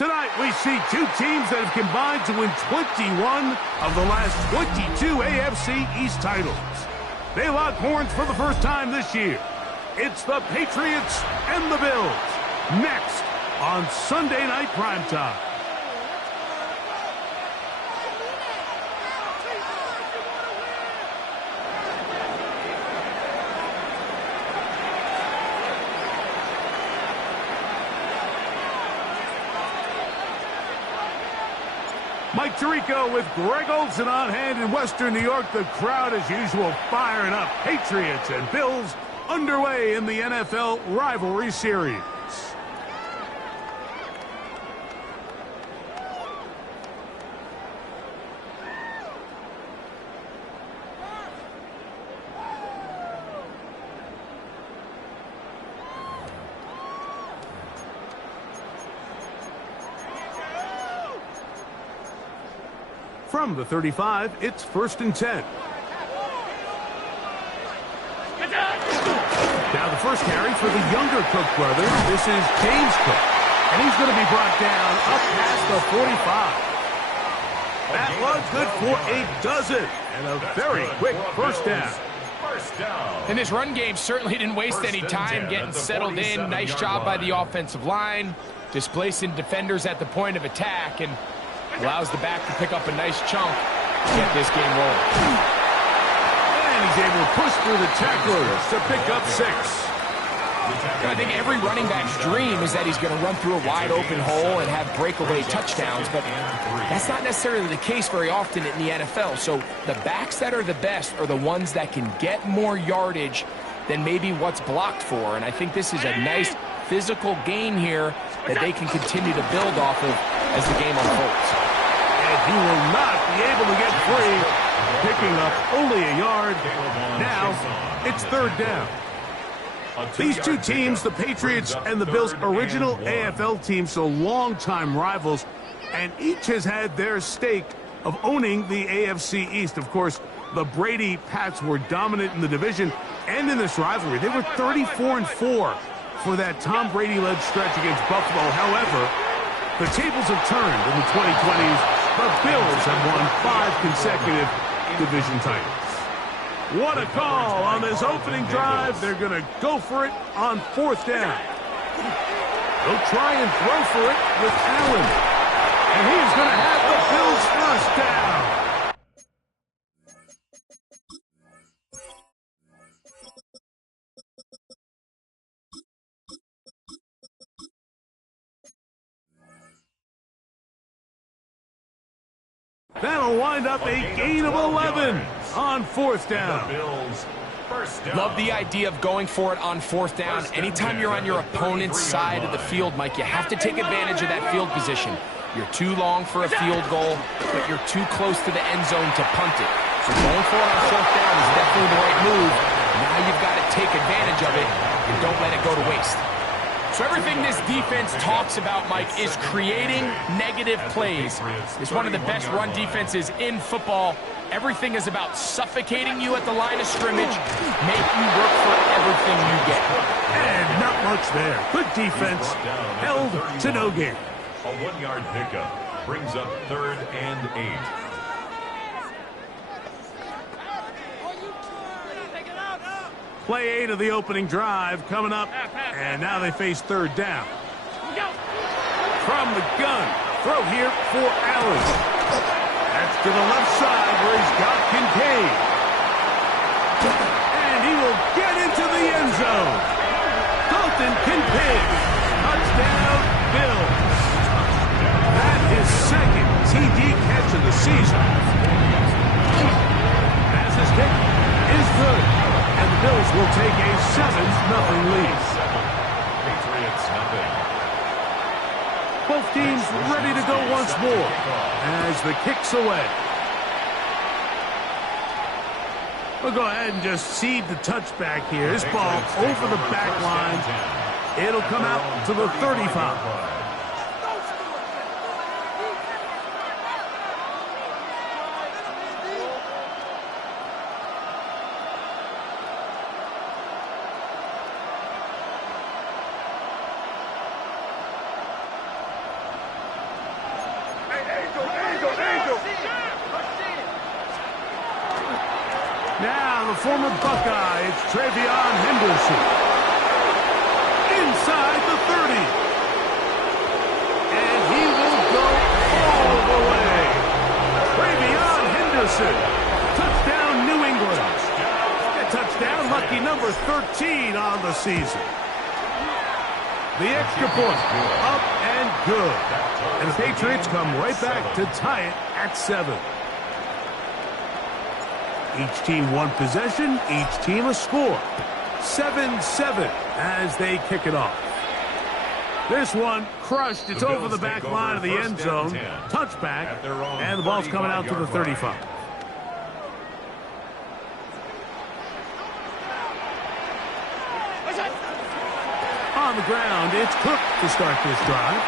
Tonight, we see two teams that have combined to win 21 of the last 22 AFC East titles. They lock horns for the first time this year. It's the Patriots and the Bills. Next on Sunday Night Primetime. Mike Tirico with Greg Olsen on hand in Western New York. The crowd, as usual, firing up. Patriots and Bills underway in the NFL rivalry series. From the 35, it's 1st and 10. Now the first carry for the younger Cook brothers. This is James Cook. And he's going to be brought down up past the 45. That was good for a dozen. And a very quick first down. And this run game certainly didn't waste any time getting settled in. Nice job by the offensive line, displacing defenders at the point of attack, and allows the back to pick up a nice chunk to get this game rolling. And And he's able to push through the tacklers to pick up 6. I think every running back's dream is that he's going to run through a wide open hole and have breakaway touchdowns, but that's not necessarily the case very often in the NFL. So the backs that are the best are the ones that can get more yardage than maybe what's blocked for. And I think this is a nice physical gain here that they can continue to build off of as the game unfolds. And he will not be able to get free, picking up only a yard. Now it's 3rd down. These two teams, the Patriots and the Bills, original AFL teams, so longtime rivals, and each has had their stake of owning the AFC East. Of course, the Brady Pats were dominant in the division and in this rivalry. They were 34-4 for that Tom Brady-led stretch against Buffalo. However, the tables have turned in the 2020s. The Bills have won 5 consecutive division titles. What a call on this opening drive. They're going to go for it on 4th down. They'll try and throw for it with Allen. And he's going to have the Bills' 1st down. That'll wind up a gain of 11 on 4th down. Love the idea of going for it on 4th down. Anytime you're on your opponent's side of the field, Mike, you have to take advantage of that field position. You're too long for a field goal, but you're too close to the end zone to punt it. So going for it on 4th down is definitely the right move. Now you've got to take advantage of it and don't let it go to waste. So everything this defense talks about, Mike, is creating negative plays. It's one of the best run defenses in football. Everything is about suffocating you at the line of scrimmage, make you work for everything you get. And not much there. Good defense, held to no gain. A 1-yard pickup brings up 3rd and 8. Play 8 of the opening drive coming up, and now they face 3rd down. From the gun, throw here for Allen. That's to the left side where he's got Kincaid. And he will get into the end zone. Dalton Kincaid, touchdown Bills. That is 2nd TD catch of the season. As his kick is good. And the Bills will take a 7-0 lead. Patriots nothing. Both teams ready to go once more as the kick's away. We'll go ahead and just cede the touchback here. This ball over the back line. It'll come out to the 35. Now the former Buckeye, it's Travion Henderson. Inside the 30. And he will go all the way. Travion Henderson. Touchdown New England. A touchdown, lucky number 13 on the season. The extra point, up and good. And the Patriots come right back to tie it at 7. Each team one possession, each team a score. 7-7 as they kick it off. This one crushed. It's over the back line of the end zone. Touchback, and the ball's coming out to the 35. On the ground, it's Cook to start this drive.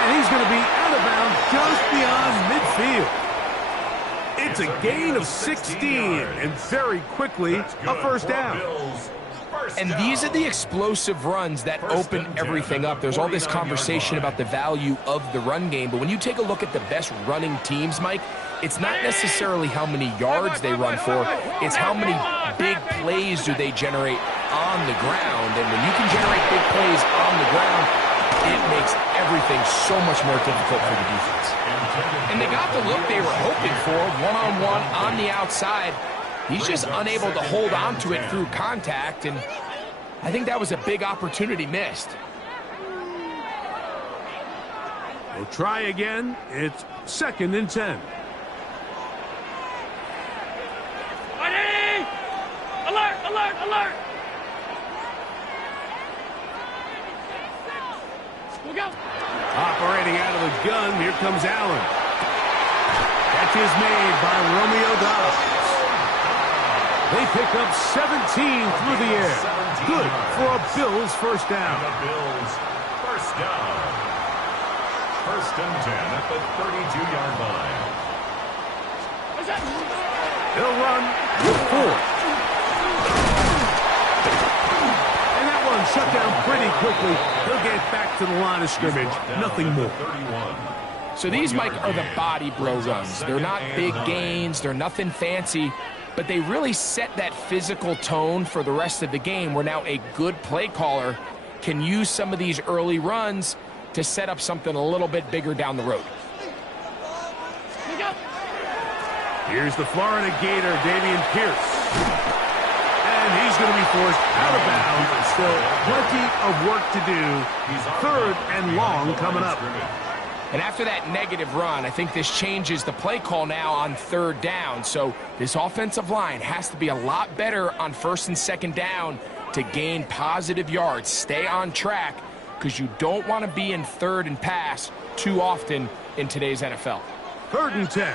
And he's going to be out of bounds just beyond midfield. It's a gain of 16, and very quickly, a 1st down. And these are the explosive runs that open everything up. There's all this conversation about the value of the run game, but when you take a look at the best running teams, Mike, it's not necessarily how many yards they run for, it's how many big plays do they generate on the ground. And when you can generate big plays on the ground, it makes everything so much more difficult for the defense. And they got the look they were hoping for, one-on-one on the outside. He's just unable to hold on to it through contact, and I think that was a big opportunity missed. We'll try again. It's 2nd and 10. Ready! Alert, alert, alert! We'll go. Operating out of the gun, here comes Allen. Catch is made by Romeo Dobbs. They pick up 17 through the air. Good for a Bills first down. The Bills first down. 1st and 10 at the 32-yard line. He'll run with 4. And that one shut down pretty quickly. He'll get back to the line of scrimmage. Nothing more. So these, Mike, are the body blow runs. They're not big gains. They're nothing fancy. But they really set that physical tone for the rest of the game, where now a good play caller can use some of these early runs to set up something a little bit bigger down the road. Here's the Florida Gator, Dameon Pierce. And he's going to be forced out of bounds. Still plenty of work to do. 3rd and long coming up. And after that negative run, I think this changes the play call now on 3rd down. So this offensive line has to be a lot better on 1st and 2nd down to gain positive yards. Stay on track, because you don't want to be in 3rd and pass too often in today's NFL. 3rd and 10.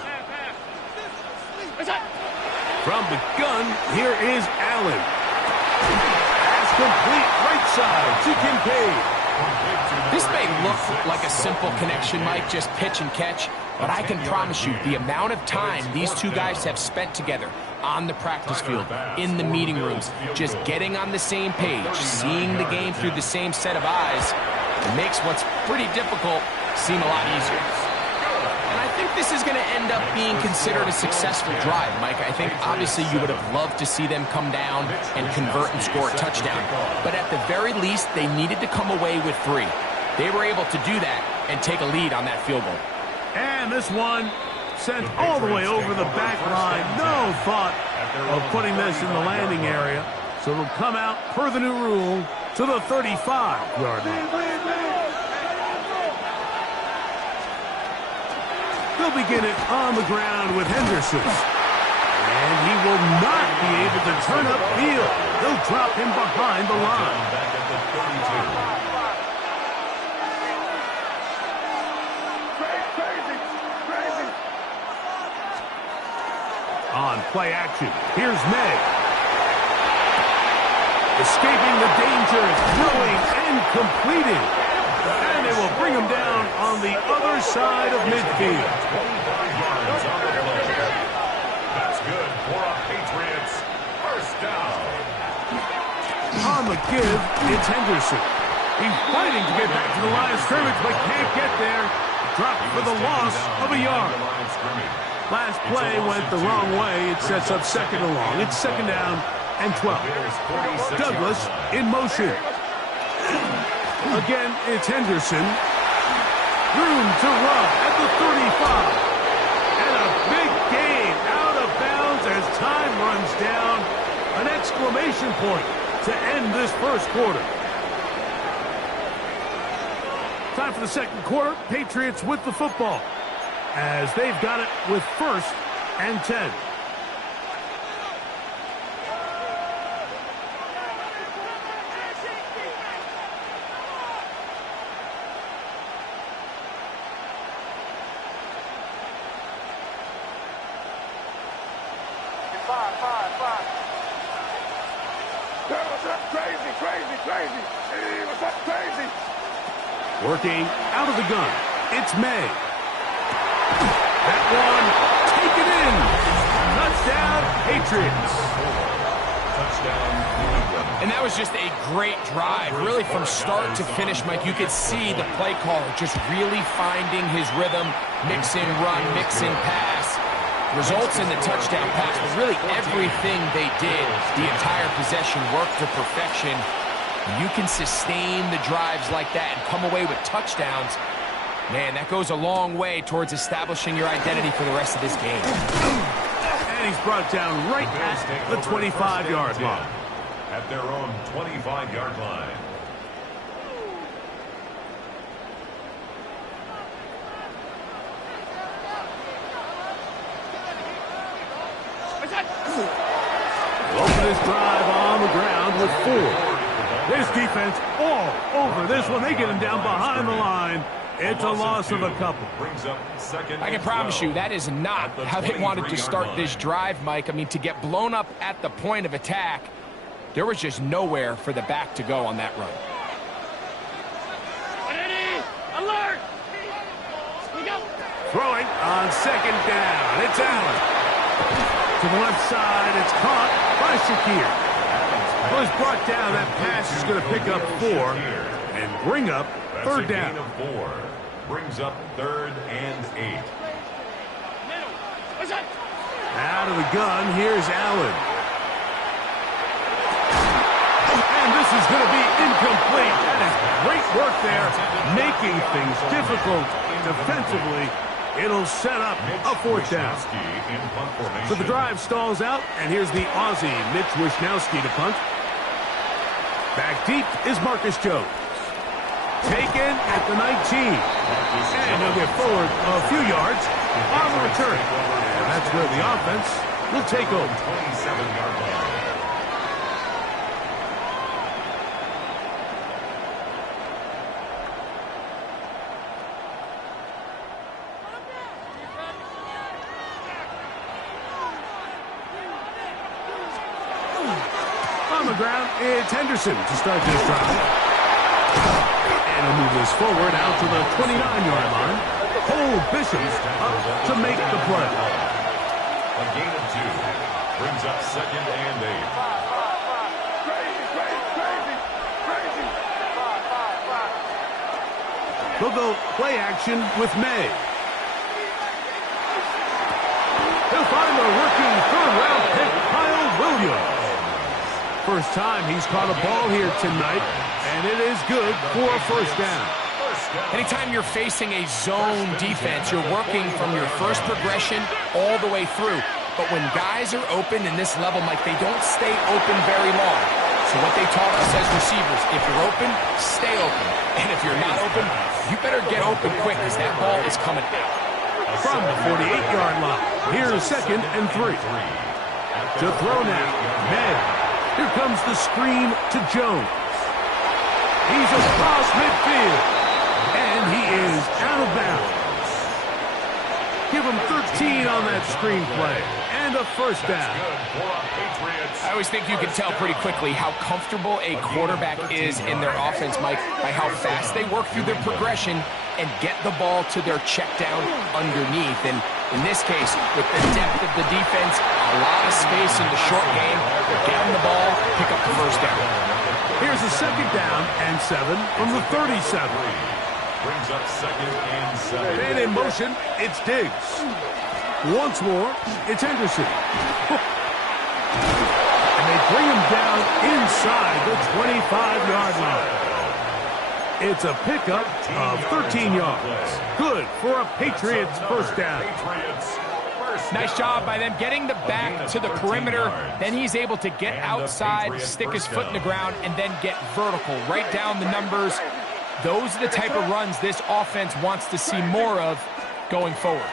From the gun, here is Allen. Pass complete, right side to Kincaid. This may look like a simple connection, Mike, just pitch and catch, but I can promise you the amount of time these two guys have spent together on the practice field, in the meeting rooms, just getting on the same page, seeing the game through the same set of eyes, it makes what's pretty difficult seem a lot easier. And I think this is going to end up being considered a successful drive, Mike. I think obviously you would have loved to see them come down and convert and score a touchdown. But at the very least, they needed to come away with 3. They were able to do that and take a lead on that field goal. And this one sent all the way over the back line. No thought of putting this in the landing area. So it'll come out, per the new rule, to the 35-yard line. They'll begin it on the ground with Henderson. And he will not be able to turn upfield. They'll drop him behind the line. Back at the 32. On play action, here's May. Escaping the danger, throwing and completing. And they will bring him down on the other side of midfield. 25 yards on the play. That's good for a Patriots first down. On the give, it's Henderson. He's fighting to get back to the line of scrimmage, but can't get there. Dropped for the loss of a yard. Last play went the wrong way. It sets up 2nd and long. It's 2nd down and 12. Douglas in motion. Again, it's Henderson. Room to run at the 35. And a big gain out of bounds as time runs down. An exclamation point to end this first quarter. Time for the 2nd quarter. Patriots with the football, as they've got it with 1st and 10. Working out of the gun, it's May. That one, taken in. Touchdown, Patriots. Touchdown, New England. And that was just a great drive, really from start to finish, Mike. You could see the play caller just really finding his rhythm, mix in run, mix in pass. Results in the touchdown pass, but really everything they did, the entire possession worked to perfection. You can sustain the drives like that and come away with touchdowns. Man, that goes a long way towards establishing your identity for the rest of this game. And he's brought down right at the 25-yard line. At their own 25-yard line. Open this drive on the ground with 4. This defense all over this one. They get him down behind the line. It's a loss of a couple. I can promise you that is not how they wanted to start this drive, Mike. I mean, to get blown up at the point of attack, there was just nowhere for the back to go on that run. Alert! We go. Throwing on second down. It's Allen. To the left side, it's caught by Shakir. Well, he's brought down. That pass is going to pick up 4 and bring up third down. Brings up 3rd and 8. Out of the gun, here's Allen. And this is going to be incomplete. That is great work there, making things difficult defensively. It'll set up a 4th down. So the drive stalls out, and here's the Aussie, Mitch Wishnowsky, to punt. Back deep is Marcus Jones. Taken at the 19. And he'll get forward a few yards on the return. And that's where the offense will take over. 27-yard line. On the ground, it's Henderson to start this drive. And he'll move this forward out to the 29-yard line. Cole Bishop up to make the play. A gain of 2. Brings up 2nd and 8. They'll go play action with May. He'll find the rookie third-round pick, Kyle Williams. First time he's caught a ball here tonight, and it is good for a first down. Anytime you're facing a zone defense, you're working from your first progression all the way through. But when guys are open in this level, Mike, they don't stay open very long. So what they taught us as receivers, if you're open, stay open. And if you're not open, you better get open quick because that ball is coming out. From the 48-yard line, here's 2nd and 3. To throw now, May. Here comes the screen to Jones. He's across midfield. And he is out of bounds. Give him 13 on that screen play. And a first down. I always think you can tell pretty quickly how comfortable a quarterback is in their offense, Mike, by how fast they work through their progression and get the ball to their check down underneath. And in this case, with the depth of the defense, a lot of space in the short game, get them the ball, pick up the first down. Here's a 2nd down and 7 from the 37. Brings up 2nd and 7. And in motion, it's Diggs. Once more, it's Henderson. And they bring him down inside the 25-yard line. It's a pickup of 13 yards. Good for a Patriots first down. Nice job by them getting the back to the perimeter. Then he's able to get outside, stick his foot in the ground, and then get vertical. Right down the numbers. Those are the type of runs this offense wants to see more of going forward.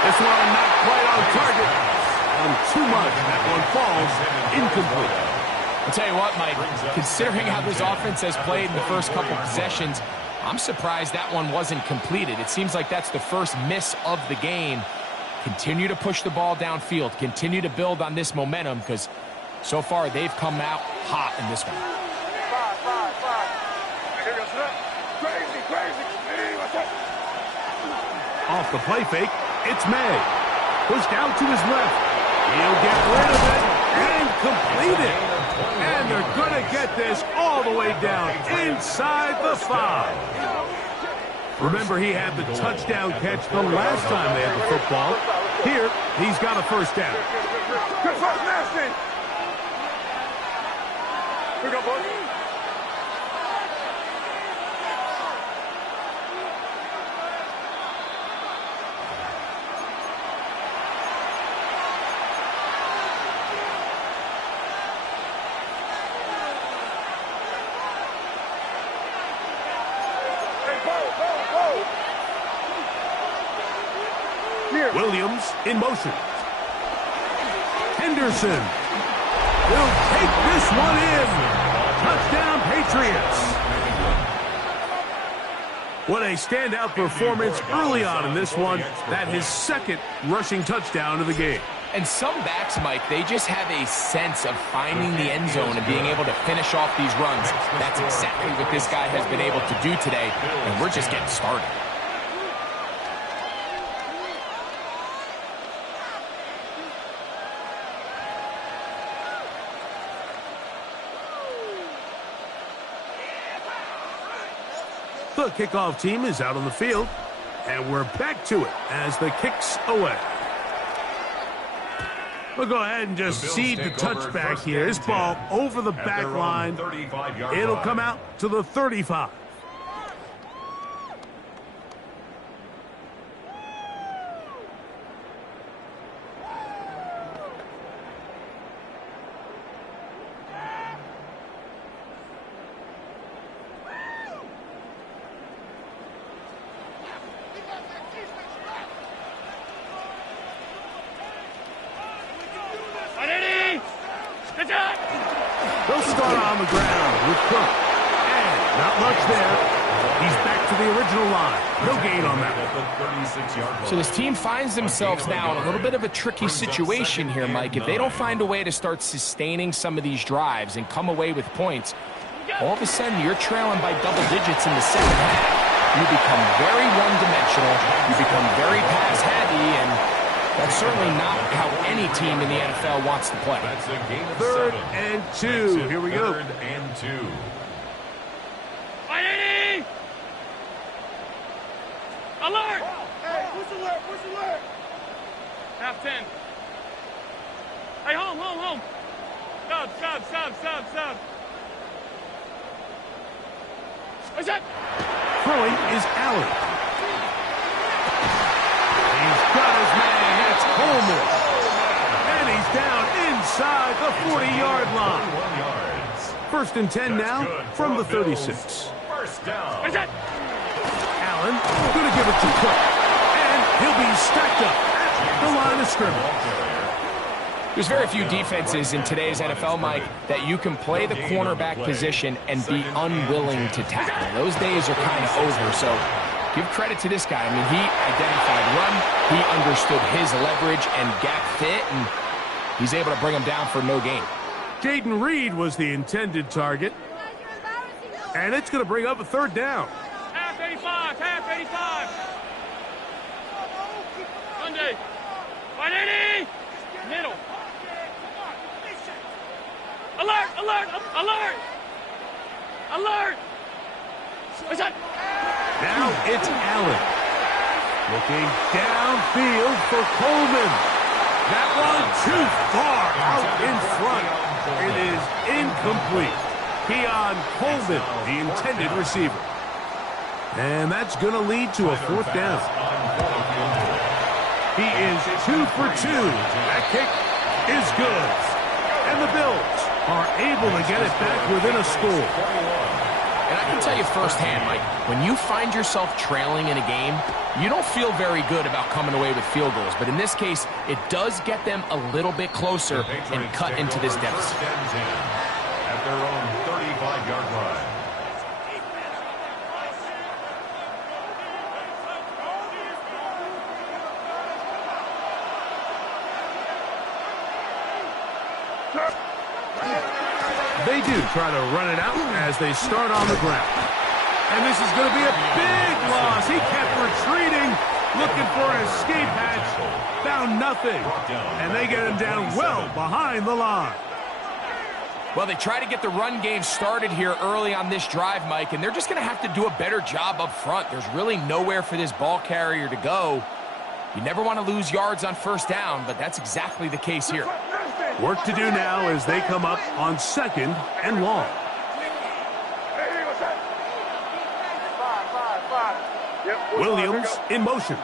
This one not quite on target. And too much. That one falls incomplete. I'll tell you what, Mike, considering how this offense has played in the first couple possessions, I'm surprised that one wasn't completed. It seems like that's the first miss of the game. Continue to push the ball downfield. Continue to build on this momentum because so far they've come out hot in this one. Off the play fake, it's May. Pushed out to his left. He'll get rid of it and complete it. And they're going to get this all the way down inside the 5. Remember, he had the touchdown catch the last time they had the football. Here, he's got a first down. Williams in motion. Henderson will take this one in. Touchdown, Patriots. What a standout performance early on in this one. That his second rushing touchdown of the game. And some backs, Mike, they just have a sense of finding the end zone and being able to finish off these runs. That's exactly what this guy has been able to do today, and we're just getting started. The kickoff team is out on the field, and we're back to it as the kick's away. We'll go ahead and just seed the touchback here. This ball over the back line. It'll come out to the 35. They'll start on the ground with Cook. And not much there. He's back to the original line. No gain on that. So this team finds themselves now in a little bit of a tricky situation here, Mike. If they don't find a way to start sustaining some of these drives and come away with points, all of a sudden you're trailing by double digits in the second half. You become very one-dimensional. You become very pass-heavy, and that's certainly not how any team in the NFL wants to play. That's a gain of 3rd 7. and 2. Here we go. 3rd and 2. Alert! Hey, push alert, push alert! Half 10. Hey, home. Sub. What's that? Throwing is Allen. He's got his man. That's Coleman. And he's down inside the 40-yard line. 41 yards. 1st and 10 now from the 36. First down. What's that? Allen going to give it to Cook. And he'll be stacked up at the line of scrimmage. There's very few defenses in today's NFL, Mike, that you can play the cornerback position and be unwilling to tackle. Those days are kind of over, so give credit to this guy. I mean, he identified run, he understood his leverage and gap fit, and he's able to bring him down for no gain. Jaden Reed was the intended target. And it's going to bring up a 3rd down. Half 85. Sunday. 180. Middle. Alert! What's that? Now it's Allen. Looking downfield for Coleman. That one too far out in front. It is incomplete. Keon Coleman, the intended receiver. And that's going to lead to a 4th down. He is 2 for 2. That kick is good. And the Bills are able to get it back within a score. And I can tell you firsthand, Mike, when you find yourself trailing in a game, you don't feel very good about coming away with field goals. But in this case, it does get them a little bit closer and cut into this deficit. At their own 35-yard line. They do try to run it out as they start on the ground. And this is going to be a big loss. He kept retreating, looking for an escape hatch. Found nothing. And they get him down well behind the line. Well, they try to get the run game started here early on this drive, Mike, and they're just going to have to do a better job up front. There's really nowhere for this ball carrier to go. You never want to lose yards on 1st down, but that's exactly the case here. Work to do now as they come up on 2nd and long. Williams in motion.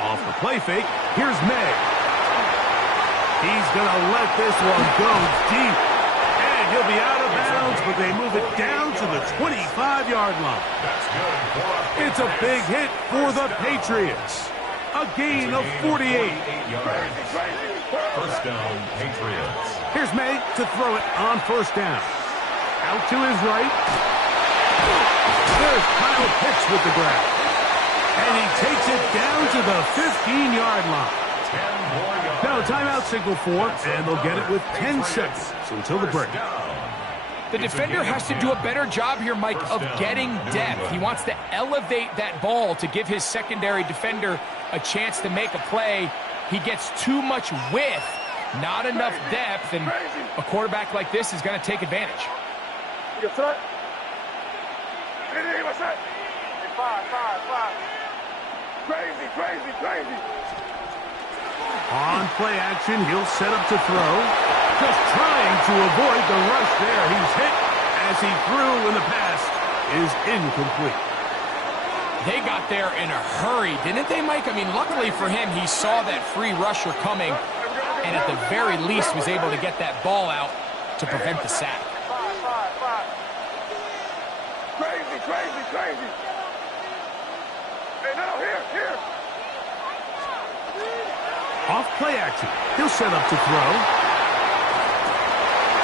Off the play fake, here's May. He's going to let this one go deep. And He'll be out of bounds, but they move it down to the 25-yard line. It's a big hit for the Patriots. A gain of 48. First down, Patriots. Here's May to throw it on first down. Out to his right. There's Kyle Pitts with the grab. And he takes it down to the 15-yard line. Now a timeout signal for, and they'll get it with 10 seconds until the break. The defender has to do a better job here, Mike, of getting depth. He wants to elevate that ball to give his secondary defender a chance to make a play. He gets too much width, not enough depth, and a quarterback like this is going to take advantage. Crazy. On play action, he'll set up to throw. Just trying to avoid the rush there. He's hit as he threw, and the pass is incomplete. They got there in a hurry, didn't they, Mike? I mean, luckily for him, he saw that free rusher coming, and at the very least was able to get that ball out to prevent the sack. Crazy. Hey, now, here. Off play action, he'll set up to throw.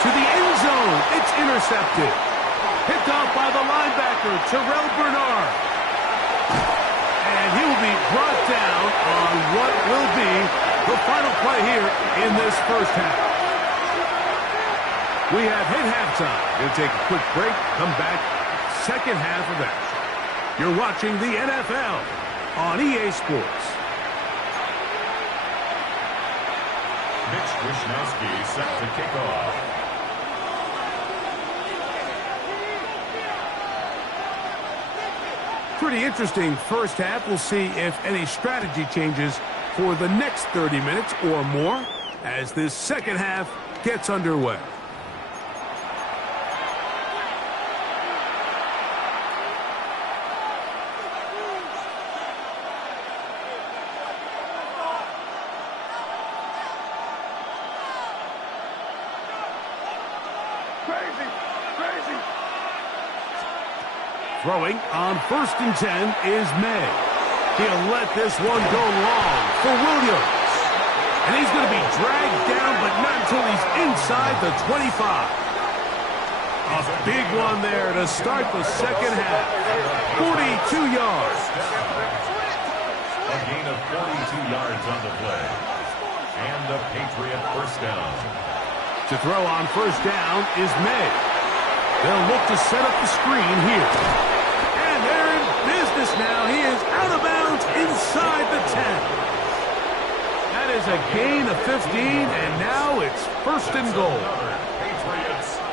To the end zone, it's intercepted. Picked off by the linebacker, Terrell Bernard. And he will be brought down on what will be the final play here in this first half. We have hit halftime. We'll take a quick break, come back, second half of action. You're watching the NFL on EA Sports. Mitch Wishnowsky set to kick off. Pretty interesting first half. We'll see if any strategy changes for the next 30 minutes or more as this second half gets underway. Crazy. Throwing on 1st and 10 is May. He'll let this one go long for Williams. And he's going to be dragged down, but not until he's inside the 25. A big one there to start the second half. 42 yards. A gain of 42 yards on the play. And a Patriot first down. To throw on first down is May. They'll look to set up the screen here. And they're in business now. He is out of bounds inside the 10. That is a gain of 15, and now it's 1st and goal.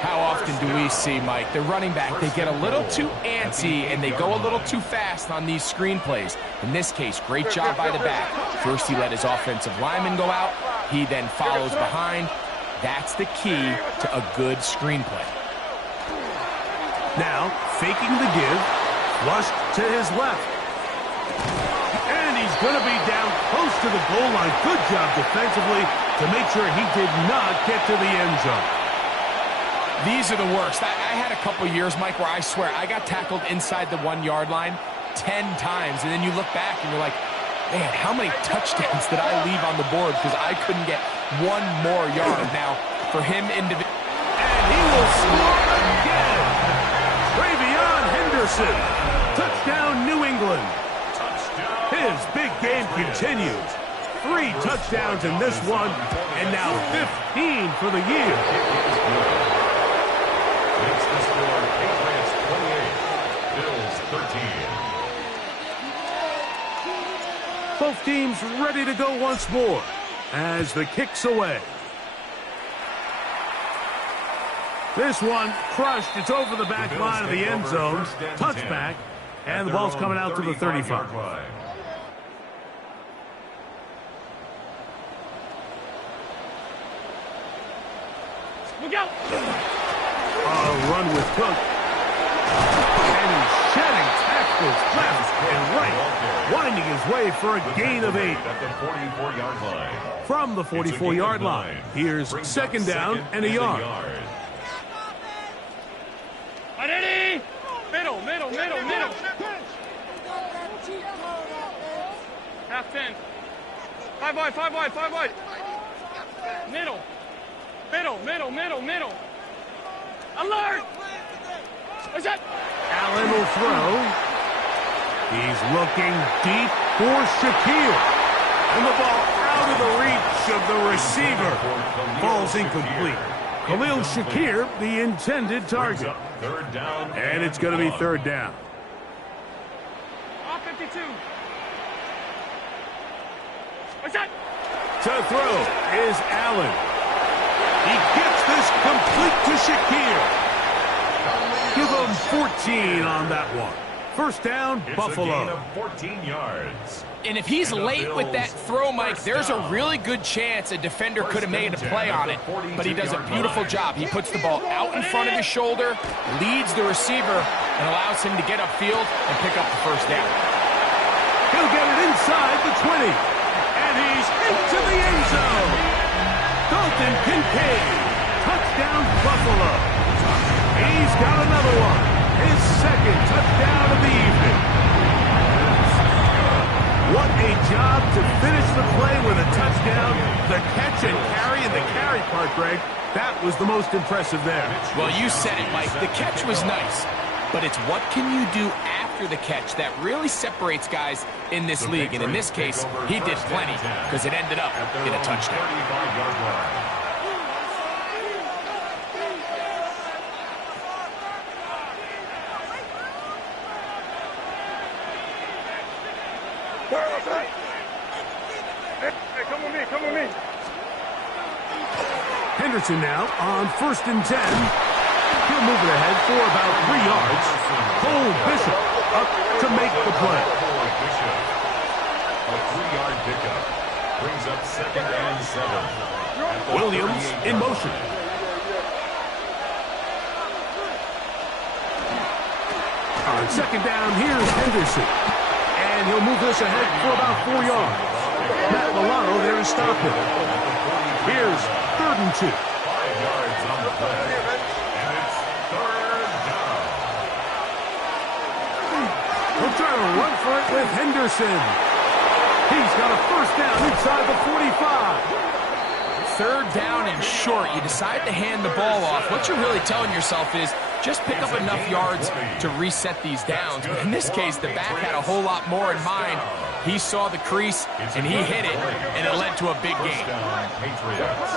How often do we see, Mike, the running back, they get a little too antsy and they go a little too fast on these screen plays. In this case, great job by the back. First, he let his offensive lineman go out. He then follows behind. That's the key to a good screenplay. Now, faking the give, flushed to his left. And he's going to be down close to the goal line. Good job defensively to make sure he did not get to the end zone. These are the worst. I had a couple years, Mike, where I swear I got tackled inside the 1-yard line 10 times, and then you look back and you're like, man, how many touchdowns did I leave on the board because I couldn't get one more yard? Now, for him individually. And he will score again. Travion Henderson. Touchdown, New England. His big game continues. 3 touchdowns in this one, and now 15 for the year. Makes the score Patriots 28, Bills 13. Both teams ready to go once more as the kick's away. This one crushed. It's over the back line of the end zone. Touchback, and the ball's coming out to the 35. Look out! A run with Cook. And he's shedding tackles left and right, winding his way for a gain of 8. At the 44-yard line. From the 44-yard line, here's 2nd down and a yard. Middle, middle, middle. Half 10. 5 wide, 5 wide, 5 wide. Middle. Middle, middle, middle, middle. Alert! What's that? Allen will throw. He's looking deep for Shakir. And the ball out of the reach of the receiver. Ball's incomplete. Khalil Shakir, the intended target. And it's going to be third down. Off 52. What's that? To throw is Allen. He gets this complete to Shakir. Give him 14 on that one. First down, Buffalo. It's a gain of 14 yards. And if he's late with that throw, Mike, there's a really good chance a defender could have made a play on it, but he does a beautiful job. He puts the ball out in front of his shoulder, leads the receiver, and allows him to get upfield and pick up the first down. He'll get it inside the 20. And he's into the end zone. Dalton Kincaid. Touchdown, Buffalo. He's got another one. His second touchdown of the evening. What a job to finish the play with a touchdown. The catch and carry, and the carry part, Greg, that was the most impressive there. Well, you said it, Mike. The catch was nice, but it's what can you do after the catch that really separates guys in this league. And in this case, he did plenty because it ended up in a touchdown. Hey, come with me, come with me. Henderson now on 1st and 10. He'll move it ahead for about 3 yards. Cole Bishop up to make the play. A 3-yard pickup brings up 2nd and 7. Williams in motion. On 2nd down, here's Henderson. And he'll move this ahead for about 4 yards. Matt Milano there to stop him. Here's 3rd and 2. 5 yards on the play. And it's 3rd down. He'll try to run for it with Henderson. He's got a first down inside the 45. 3rd down and short. You decide to hand the ball off. What you're really telling yourself is just pick up enough yards to reset these downs. But in this case, the back had a whole lot more in mind. He saw the crease, and he hit it, and it led to a big gain. Patriots.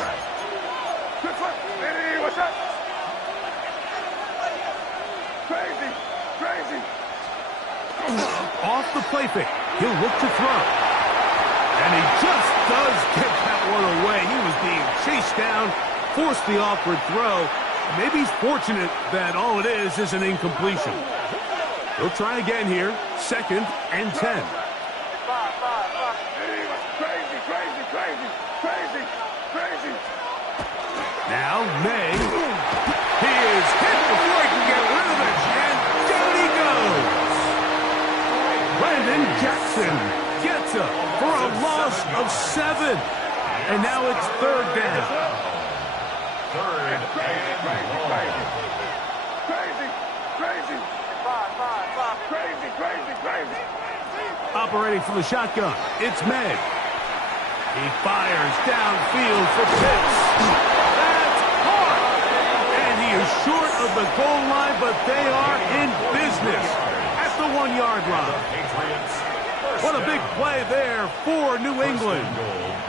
Hey, what's that? Crazy, crazy. Off the play fake. He'll look to throw. And he just does get that one away. He was being chased down, forced the awkward throw. Maybe he's fortunate that all it is an incompletion. He'll try again here. 2nd and 10. Crazy, crazy, crazy, crazy, crazy. Now May. He is hit before he can get rid of it. And down he goes. Brandon Jackson gets up for a loss of 7. And now it's 3rd down. 3rd and Crazy, crazy, crazy. Crazy, crazy, crazy. Operating from the shotgun, it's May. He fires downfield for Pitts. That's hard. And he is short of the goal line, but they are in business at the 1-yard line. What a big play there for New England.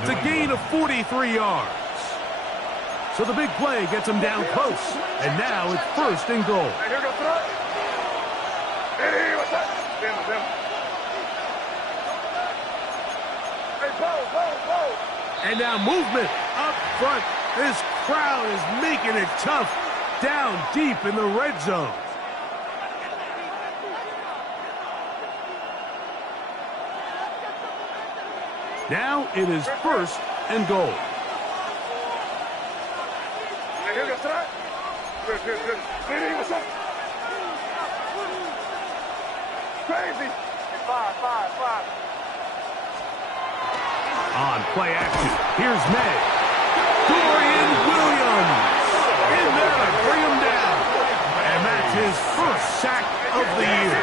It's a gain of 43 yards. So the big play gets him down close. And now it's 1st and goal. Hey, here goes throw. Hey, what's that? Them. Hey, Bo. And now movement up front. This crowd is making it tough down deep in the red zone. Now it is 1st and goal. Hey, here goes throw. Good. Hey, what's up? Crazy. 5. On play action, here's May. Dorian Williams in there to bring him down. And that's his first sack of the year.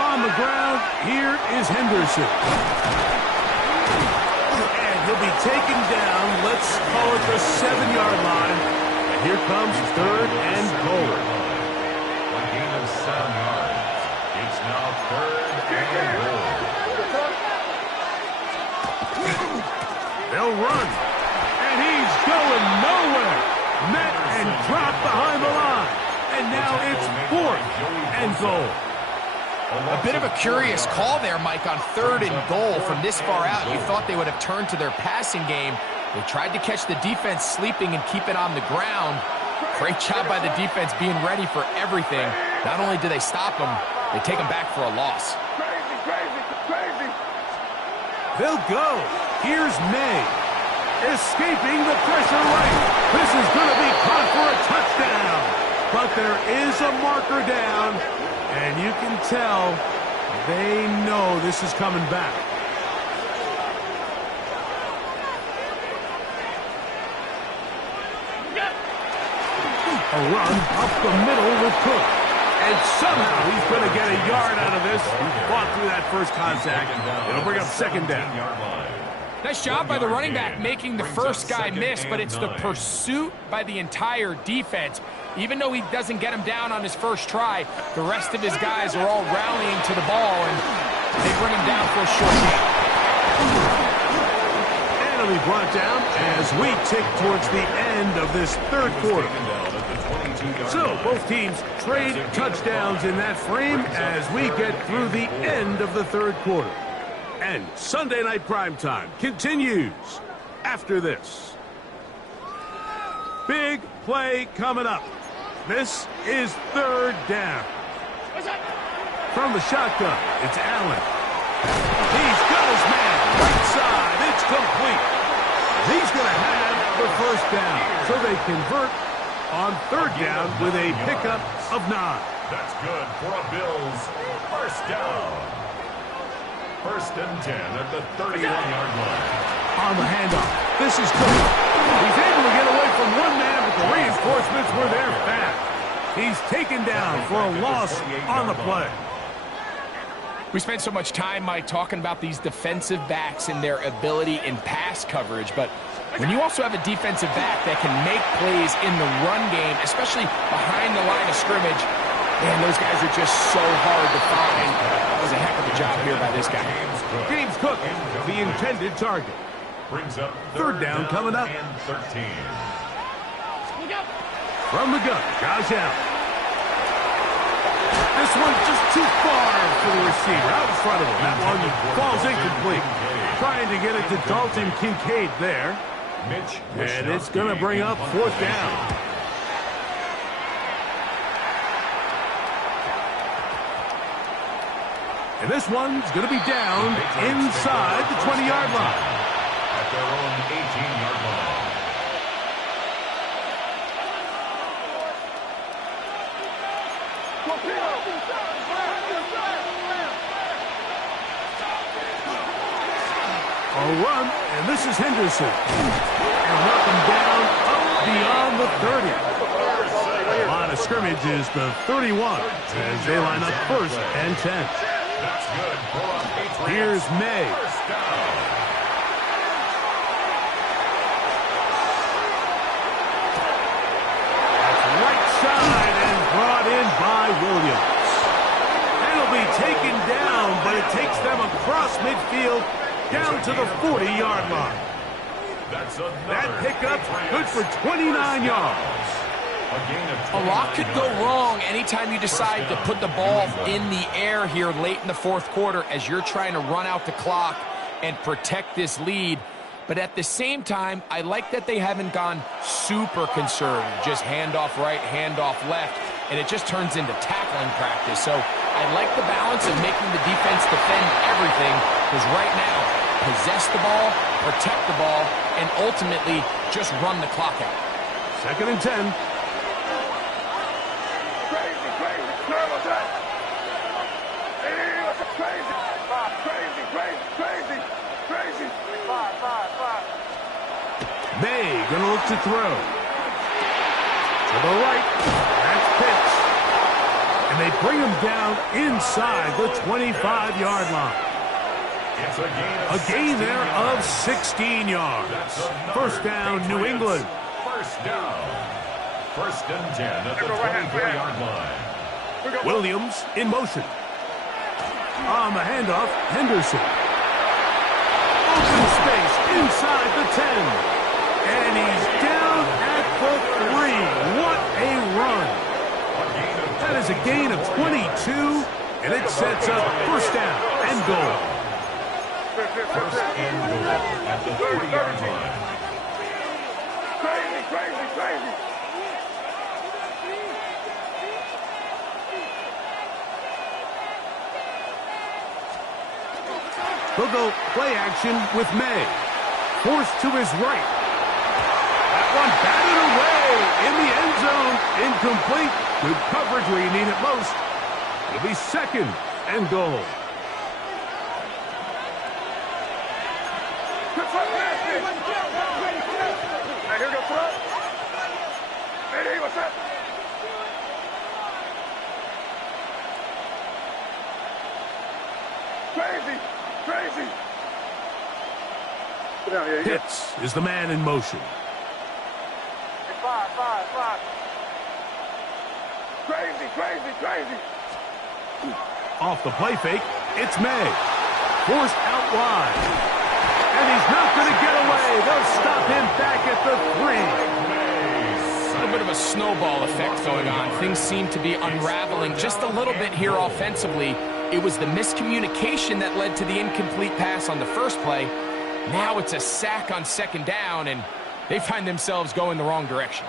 On the ground, here is Henderson. And he'll be taken down, let's call it the 7-yard line. And here comes 3rd and goal. A gain of 7 yards. It's now 3rd and goal. They'll run. And he's going nowhere. Met and dropped behind the line. And now it's 4th and goal. A bit of a curious call there, Mike, on 3rd and goal from this far out. You thought they would have turned to their passing game. They tried to catch the defense sleeping and keep it on the ground. Great job by the defense being ready for everything. Not only do they stop them, they take them back for a loss. Crazy. They'll go. Here's May. Escaping the pressure right. This is going to be caught for a touchdown. But there is a marker down, and you can tell they know this is coming back. A run up the middle with Cook. And somehow he's going to get a yard out of this. He fought through that first contact. It'll bring up 2nd down. Nice job by the running back making the first guy miss, but it's the pursuit by the entire defense. Even though he doesn't get him down on his first try, the rest of his guys are all rallying to the ball, and they bring him down for a short gain. And he'll be brought down as we tick towards the end of this 3rd quarter. So both teams trade touchdowns in that frame as we get through the end of the 3rd quarter. And Sunday Night Primetime continues after this. Big play coming up. This is 3rd down. From the shotgun, it's Allen. He's got his man right side. It's complete. He's going to have the first down. So they convert on 3rd down with a pickup of 9. That's good for a Bills first down. 1st and 10 at the 31-yard line. On the handoff, this is Cook. He's able to get away from one man, but the reinforcements were there fast. He's taken down for a loss on the play. We spent so much time, Mike, talking about these defensive backs and their ability in pass coverage, but when you also have a defensive back that can make plays in the run game, especially behind the line of scrimmage, man, those guys are just so hard to find. That was a heck of a job here by this guy. James Cook, the intended target. Brings up 3rd down coming up. And 13. From the gun, Josh Allen. This one's just too far for the receiver. Out in front of him. That one falls incomplete. Trying to get it to Dalton Kincaid there. And it's going to bring up 4th down. And this one's going to be down inside the 20-yard line. At their own 18-yard line. A run, and this is Henderson. And knock him down up beyond the 30. The line of scrimmage is the 31 as they line up 1st and 10. That's good for a Patriots. Here's May. First down. That's right side and brought in by Williams. And he'll be taken down, but it takes them across midfield down to the 40-yard line. That pickup good for 29 yards. A lot could go wrong anytime you decide to put the ball in the air here late in the 4th quarter as you're trying to run out the clock and protect this lead. But at the same time, I like that they haven't gone super conservative, just handoff right, handoff left, and it just turns into tackling practice. So I like the balance of making the defense defend everything, because right now, possess the ball, protect the ball, and ultimately just run the clock out. 2nd and 10. May gonna look to throw. To the right. That's Pitts. And they bring him down inside the 25-yard line. It's a gain there of 16 yards. First down, New England. First down. First and 10 at the 24-yard line. Williams in motion. On the handoff, Henderson. Open space inside the 10. And he's down at the 3. What a run. That is a gain of 22, and it sets up first down and goal. First and goal at the 40-yard line. Crazy, crazy, crazy. He'll go play action with May. Forced to his right. That one batted away in the end zone. Incomplete. Good coverage where you need it most. It'll be second and goal. Here goes front. Hey, what's up? Crazy, crazy. Get down here. Pitts is the man in motion. Five. Crazy, crazy, crazy. Off the play fake, it's May. Forced out wide. And he's not going to get away. They'll stop him back at the 3. A little bit of a snowball effect going on. Things seem to be unraveling just a little bit here offensively. It was the miscommunication that led to the incomplete pass on the first play. Now it's a sack on second down, and they find themselves going the wrong direction.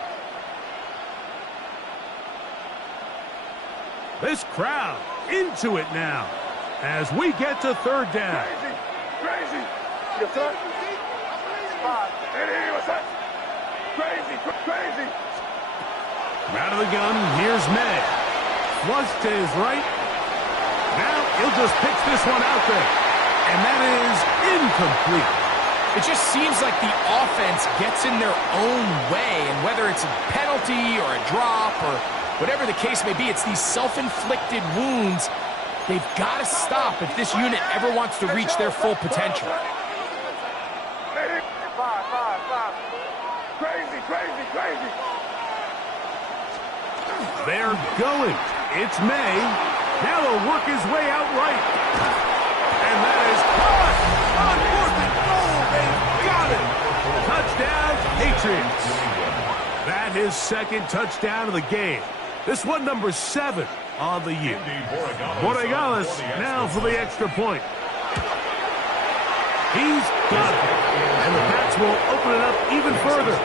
This crowd into it now as we get to third down. Crazy. What's up? Hey, what's up? Crazy, crazy. Out of the gun, here's May. Flush to his right. Now he'll just pitch this one out there. And that is incomplete. It just seems like the offense gets in their own way, and whether it's a penalty or a drop or whatever the case may be, it's these self-inflicted wounds. They've got to stop if this unit ever wants to reach their full potential. Five. Crazy. They're going. It's May. Now he'll work his way out right. And that is caught on fourth and goal. They've got it. Touchdown, Patriots. That is second touchdown of the game. This one number 7 on the year. Borregales now for the extra point. He's got it. And the Pats will open it up even further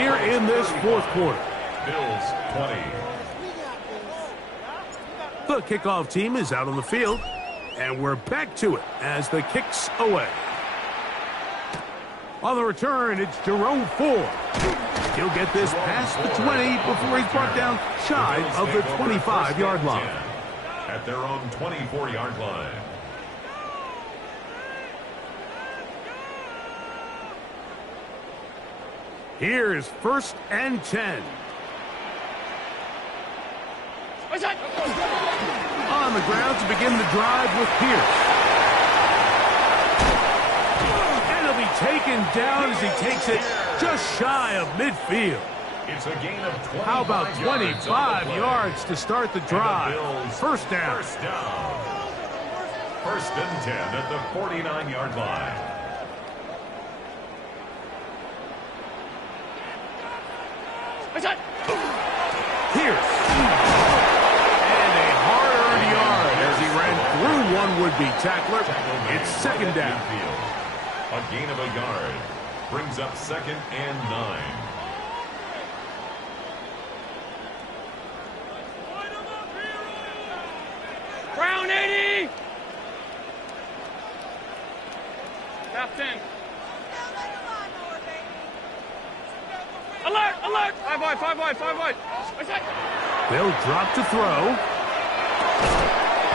here in this fourth quarter. Bills 20. The kickoff team is out on the field, and we're back to it as the kick's away. On the return, it's Jerome Ford. He'll get this past the 20 before he's brought down shy of the 25-yard line. At their own 24-yard line. Here is first and 10. On the ground to begin the drive with Pierce. And he'll be taken down as he takes it just shy of midfield. It's a gain of 25 How about 25 yards to start the drive? First down. First down. First and 10 at the 49-yard line. Pierce. And a hard-earned yard as he ran through one would-be tackler. It's second down. A gain of a yard brings up second and 9. Brown 80. Top 10. Alert! 5 wide. They'll drop to throw.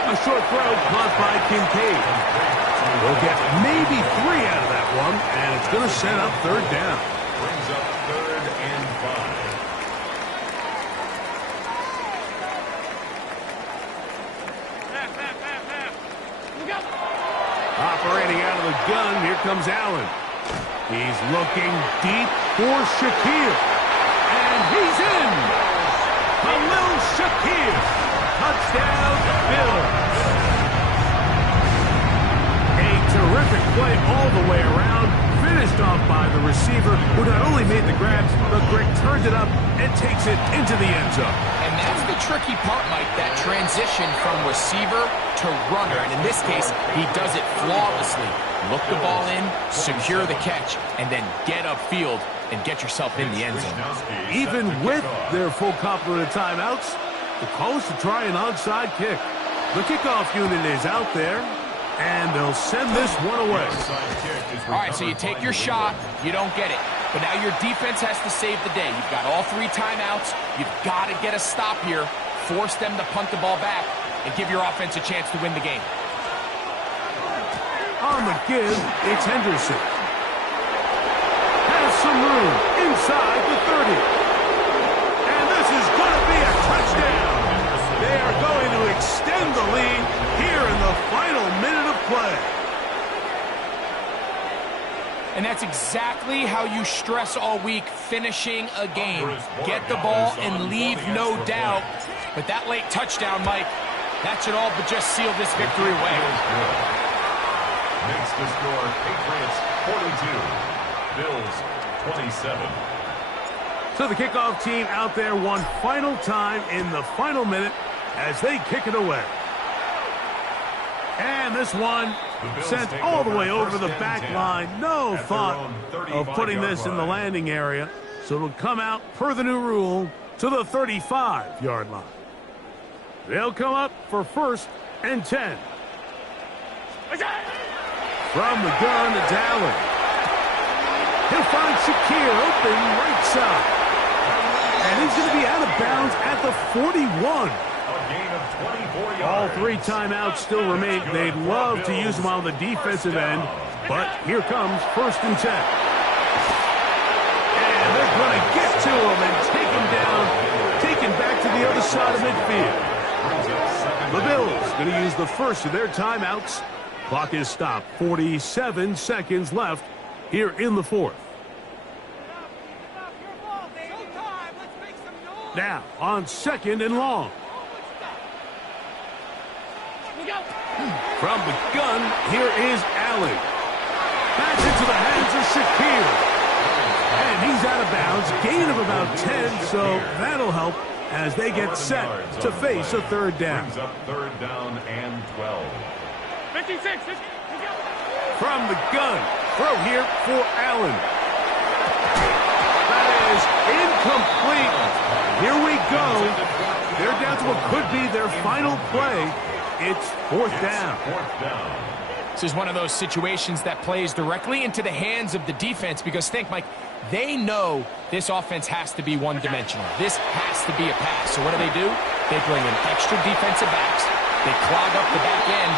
A short throw caught by Kincaid. We'll get maybe 3 out of that one, and it's going to set up third down. Brings up third and 5. Look out. Operating out of the gun, here comes Allen. He's looking deep for Shakir. And he's in! Khalil Shakir. Touchdown, Bills. A terrific play all the way around. Finished off by the receiver, who not only made the grab, but Greg turned it up and takes it into the end zone. And that's the tricky part, Mike, that transition from receiver to runner. And in this case, he does it flawlessly. Look the ball in, secure the catch, and then get upfield and get yourself in the end zone. Even with their full complement of timeouts, the call is to try an onside kick. The kickoff unit is out there, and they'll send this one away. All right, so you take your shot, you don't get it. But now your defense has to save the day. You've got all 3 timeouts. You've got to get a stop here, force them to punt the ball back, and give your offense a chance to win the game. On the give, it's Henderson. Has some room inside the 30. And this is going to be a touchdown. They are going to extend the lead here in the final minute of play. And that's exactly how you stress all week, finishing a game. Get the ball and leave no doubt. But that late touchdown, Mike, that should all but just seal this victory away. Makes the score Patriots 42, Bills 27. So the kickoff team out there one final time in the final minute as they kick it away. And this one sent all the way over the back line. No thought of putting this in the landing area. So it'll come out, per the new rule, to the 35-yard line. They'll come up for 1st and 10. From the gun, it's Allen. He'll find Shakir open right side. And he's going to be out of bounds at the 41. All 3 timeouts still remain. They'd love to use them on the defensive end, but here comes 1st and 10. And they're going to get to him and take him down, taken back to the other side of midfield. The Bills going to use the first of their timeouts. Clock is stopped. 47 seconds left here in the 4th. Now on 2nd and long. From the gun, here is Allen. Back into the hands of Shakir. And he's out of bounds. Gain of about 10, so that'll help as they get set to face a 3rd down. Brings up 3rd down and 12. 56. From the gun, throw here for Allen. That is incomplete. Here we go. They're down to what could be their final play. It's 4th down. This is one of those situations that plays directly into the hands of the defense because think, Mike, they know this offense has to be one-dimensional. This has to be a pass. So what do? They bring in extra defensive backs. They clog up the back end.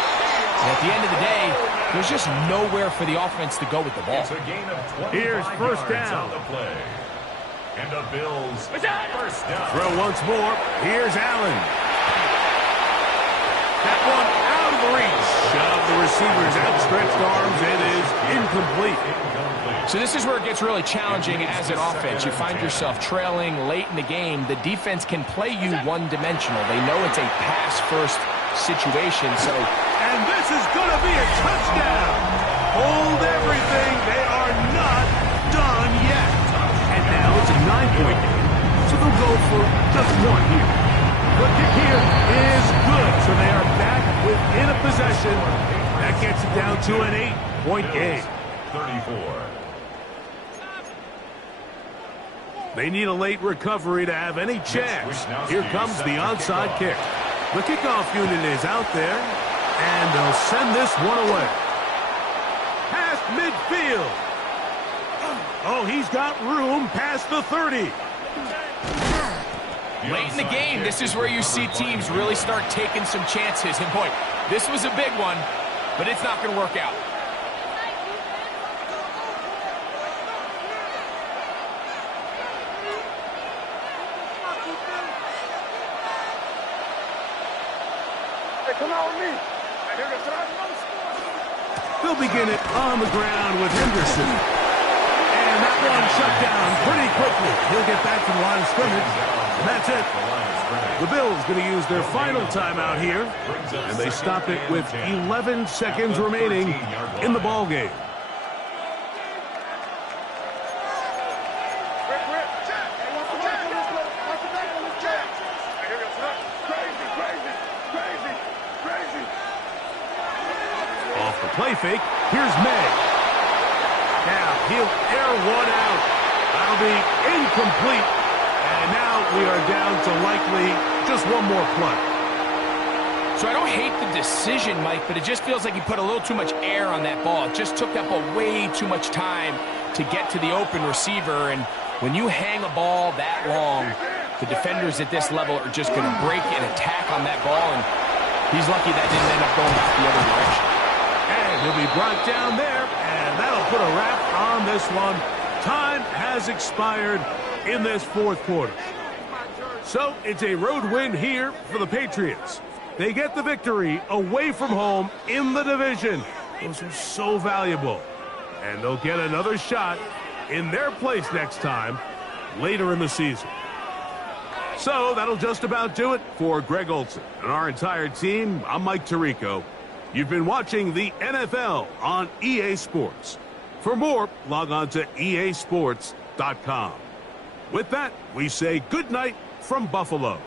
And at the end of the day, there's just nowhere for the offense to go with the ball. It's a gain of 25 Here's 1st down. on the play. And the Bills 1st down. Throw once more. Here's Allen. That one out of the reach of the receiver's outstretched arms. It is incomplete. So this is where it gets really challenging as an offense. You find yourself trailing late in the game. The defense can play you one-dimensional. They know it's a pass-first situation. And this is going to be a touchdown. Hold everything. They are not done yet. And now it's a 9-point game. So they'll go for just 1 here. The kick here is good. So they are back within a possession. That gets it down to an 8-point game. 34. They need a late recovery to have any chance. Here comes the onside kick. The kickoff unit is out there, and they'll send this one away. Past midfield. Oh, he's got room past the 30. Late in the game, this is where you see teams really start taking some chances. And boy, this was a big one, but it's not going to work out. Hey, come out with me. I hear the threat. They'll begin it on the ground with Henderson. And that one shut down pretty quickly. He'll get back to the line of scrimmage. And that's it. The Bills going to use their final timeout here. And they stop it with 11 seconds remaining in the ball game. Off the play fake, here's May. Now he'll air one out. That'll be incomplete. And now we are down to likely just one more play. So I don't hate the decision, Mike, but it just feels like he put a little too much air on that ball. It just took up way too much time to get to the open receiver. And when you hang a ball that long, the defenders at this level are just going to break and attack on that ball. And he's lucky that didn't end up going back the other direction. And he'll be brought down there, and that'll put a wrap on this one. Time has expired in this fourth quarter. So it's a road win here for the Patriots. They get the victory away from home in the division. Those are so valuable. And they'll get another shot in their place next time later in the season. So that'll just about do it for Greg Olsen and our entire team. I'm Mike Tirico. You've been watching the NFL on EA Sports. For more, log on to easports.com. With that, we say good night from Buffalo.